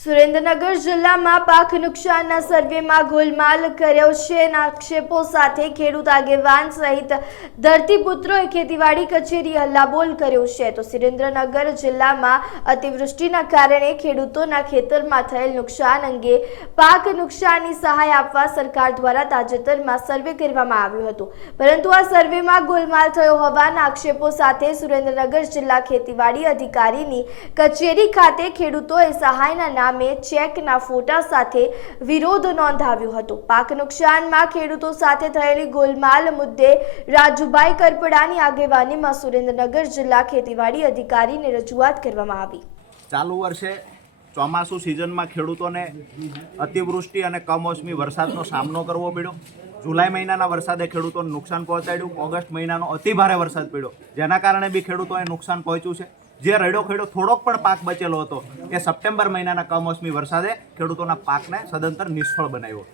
સુરેન્દ્રનગર જિલ્લામાં પાક નુકસાનના સર્વેમાં ગોલમાલ કર્યો છે. આક્ષેપો સાથે ખેડૂત આગેવાન સહિત ધરતીપુત્રોએ ખેતીવાડી કચેરી હલ્લાબોલ કર્યો છે. તો સુરેન્દ્રનગર જિલ્લામાં અતિવૃષ્ટિના કારણે ખેડૂતોના ખેતરમાં થયેલ નુકસાન અંગે પાક નુકસાનની સહાય આપવા સરકાર દ્વારા તાજેતરમાં સર્વે કરવામાં આવ્યું હતું, પરંતુ આ સર્વેમાં ગોલમાલ થયો હોવાના આક્ષેપો સાથે સુરેન્દ્રનગર જિલ્લા ખેતીવાડી અધિકારીની કચેરી ખાતે ખેડૂતોએ સહાયના નામે ચેકના ફોટા સાથે વિરોધ નોંધાવ્યો હતો. પાક નુકસાનમાં ખેડૂતો સાથે થયેલી ગોલમાલ મુદ્દે રાજુભાઈ કરપડાની આગેવાનીમાં સુરેન્દ્રનગર જિલ્લા ખેતીવાડી અધિકારીને રજૂઆત કરવામાં આવી. ચાલુ વર્ષે ચોમાસુ સિઝનમાં ખેડૂતોને અતિવૃષ્ટિ અને કમોસમી વરસાદનો સામનો કરવો પડ્યો. જુલાઈ મહિનાના વરસાદે ખેડૂતોને નુકસાન પહોંચાડ્યું. ઓગસ્ટ મહિનાનો અતિભારે વરસાદ પડ્યો, જેના કારણે બી ખેડૂતોને નુકસાન પહોંચ્યું છે. જે રડો ખેડો થોડોક પણ પાક બચેલો હતો એ સપ્ટેમ્બર મહિનાના કમોસમી વરસાદે ખેડૂતોના પાકને સદંતર નિષ્ફળ બનાવ્યો.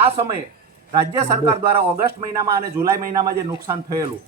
આ સમયે રાજ્ય સરકાર દ્વારા ઓગસ્ટ મહિનામાં અને જુલાઈ મહિનામાં જે નુકસાન થયેલું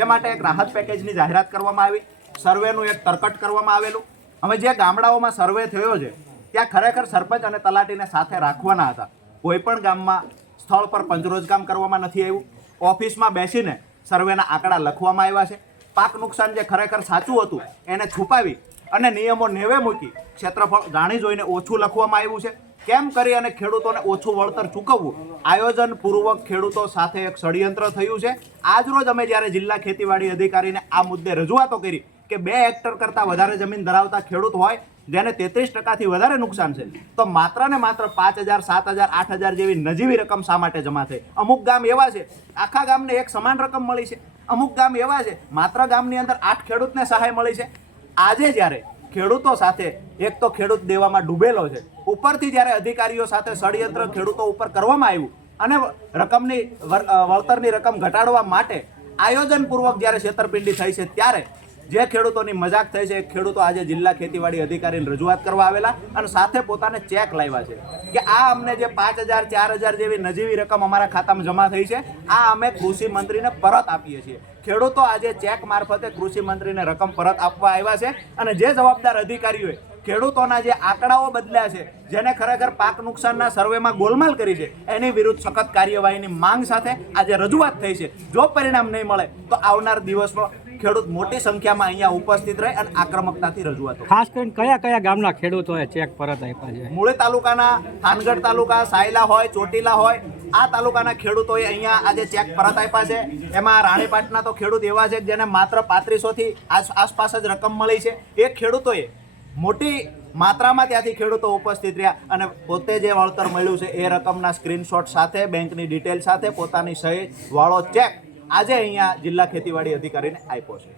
એ માટે એક રાહત પેકેજની જાહેરાત કરવામાં આવી. સર્વેનું એક તરકટ કરવામાં આવેલું. હવે જે ગામડાઓમાં સર્વે થયો છે ત્યાં ખરેખર સરપંચ અને તલાટીને સાથે રાખવાના હતા. કોઈ પણ ગામમાં સ્થળ પર પંચરોજકામ કરવામાં નથી આવ્યું. ઓફિસમાં બેસીને સર્વેના આંકડા લખવામાં આવ્યા છે. પાક નુકસાન જે ખરેખર સાચું હતું એને છુપાવી અને નિયમો નેવે મૂકી ક્ષેત્રફળ જાણી જોઈને ઓછું લખવામાં આવ્યું છે. કેમ કરી અને ખેડૂતોને ઓછું વળતર ચૂકવવું, આયોજનપૂર્વક ખેડૂતો સાથે એક ષડયંત્ર થયું છે. આજરોજ અમે જ્યારે જિલ્લા ખેતીવાડી અધિકારીને આ મુદ્દે રજૂઆતો કરી કે 2 હેક્ટર કરતાં વધારે જમીન ધરાવતા ખેડૂત હોય જેને 33% વધારે નુકસાન છે, તો માત્ર ને માત્ર 5,000, 7,000, 8,000 જેવી નજીવી રકમ શા માટે જમા થઈ? અમુક ગામ એવા છે આખા ગામને એક સમાન રકમ મળી છે. અમુક ગામ એવા છે માત્ર ગામની અંદર 8 ખેડૂતને સહાય મળી છે. આજે જ્યારે ખેડૂતો સાથે એક તો ખેડૂત દેવામાં ડૂબેલો છે, ઉપરથી જ્યારે અધિકારીઓ સાથે ષડયંત્ર ખેડૂતો ઉપર કરવામાં આવ્યું અને રકમની વળતરની રકમ ઘટાડવા માટે આયોજનપૂર્વક જ્યારે છેતરપિંડી થઈ છે, ત્યારે જે ખેડૂતોની મજાક થઈ છે એ ખેડૂતો આજે જિલ્લા ખેતીવાડી અધિકારીને રજૂઆત કરવા આવેલા અને સાથે પોતાને ચેક લાવ્યા છે કે આ અમને જે 5,000, 4,000 જેવી નજીવી રકમ અમારા ખાતામાં જમા થઈ છે, આ અમે કૃષિ મંત્રીને પરત આપીએ છીએ. ખેડૂતો આજે ચેક મારફતે કૃષિ મંત્રીને રકમ પરત આપવા આવ્યા છે અને જે જવાબદાર અધિકારીઓએ ખેડૂતોના જે આંકડાઓ બદલ્યા છે, જેને ખરેખર પાક નુકસાનના સર્વેમાં ગોલમાલ કરી છે, એની વિરુદ્ધ સખત કાર્યવાહીની માંગ સાથે આજે રજૂઆત થઈ છે. જો પરિણામ નહીં મળે તો આવનાર દિવસમાં ખેડૂત મોટી સંખ્યામાં અહીંયા ઉપસ્થિત રહે અને આક્રમકતાથી રજૂઆતો. ખાસ કરીને કયા કયા ગામના ખેડૂતોએ ચેક પરત આપ્યા છે? મૂળી તાલુકાના, થાનગઢ તાલુકા, સાયલા હોય, ચોટીલા હોય, આ તાલુકાના ખેડૂતોએ અહીંયા આજે ચેક પરત આપ્યા છે. એમાં રાણીપાટના તો ખેડૂત એવા છે જેને માત્ર 3500થી આસપાસ જ રકમ મળી છે. એ ખેડૂતોએ મોટી માત્રામાં ત્યાંથી ખેડૂતો ઉપસ્થિત રહ્યા અને પોતે જે વળતર મળ્યું છે એ રકમના સ્ક્રીનશોટ સાથે, બેંકની ડિટેલ સાથે પોતાની સહી વાળો ચેક આજે અહીંયા જિલ્લા ખેતીવાડી અધિકારીને આપ્યો છે.